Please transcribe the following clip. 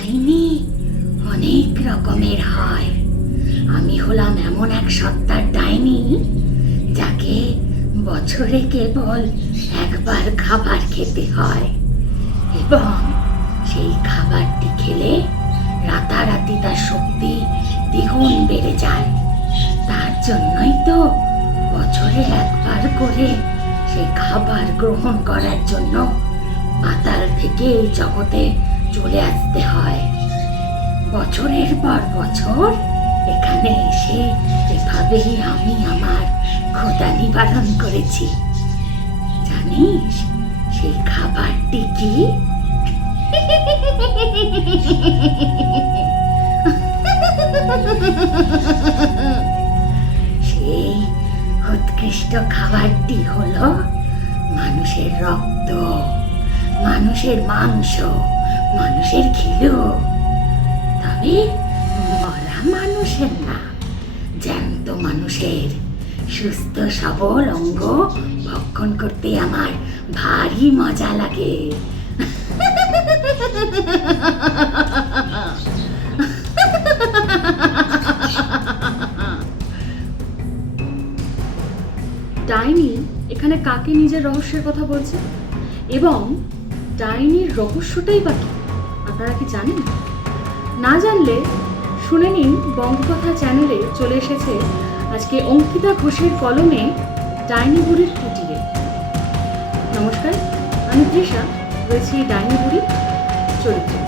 ডাইনি অনেক রকমের হয়। আমি হলাম এমন এক সত্তার ডাইনি যাকে বছরে কেবল একবার খাবার খেতে হয়, এবং সেই খাবারটি খেলে রাতারাতি তার শক্তি দ্বিগুণ বেড়ে যায়। তার জন্যই তো বছরে একবার করে সেই খাবার গ্রহণ করার জন্য পাতাল থেকে এই জগতে চলে আসতে হয়। বছরের পর বছর এখানে এসে এভাবেই আমি আমার ক্ষুধা নিবারণ করেছি। জানিস সেই খাবারটি কি? সেই উৎকৃষ্ট খাবারটি হলো মানুষের রক্ত, মানুষের মাংস, মানুষের ঘিলু। তবে মরা মানুষের না, জ্যান্ত মানুষের সুস্থ সবল অঙ্গ ভক্ষণ করতে আমার ভারী মজা লাগে। ডাইনি এখানে কাকে নিজের রহস্যের কথা বলছে, এবং ডাইনির রহস্যটাই বা কি আপনারা কি জানেন? না জানলে শুনে নিন, বঙ্গকথা চ্যানেলে চলে এসেছে আজকে অঙ্কিতা ঘোষের কলমে ডাইনি বুড়ির কুটিরে। নমস্কার, আমি তৃষা, রয়েছি ডাইনি বুড়ির চরিত্রে।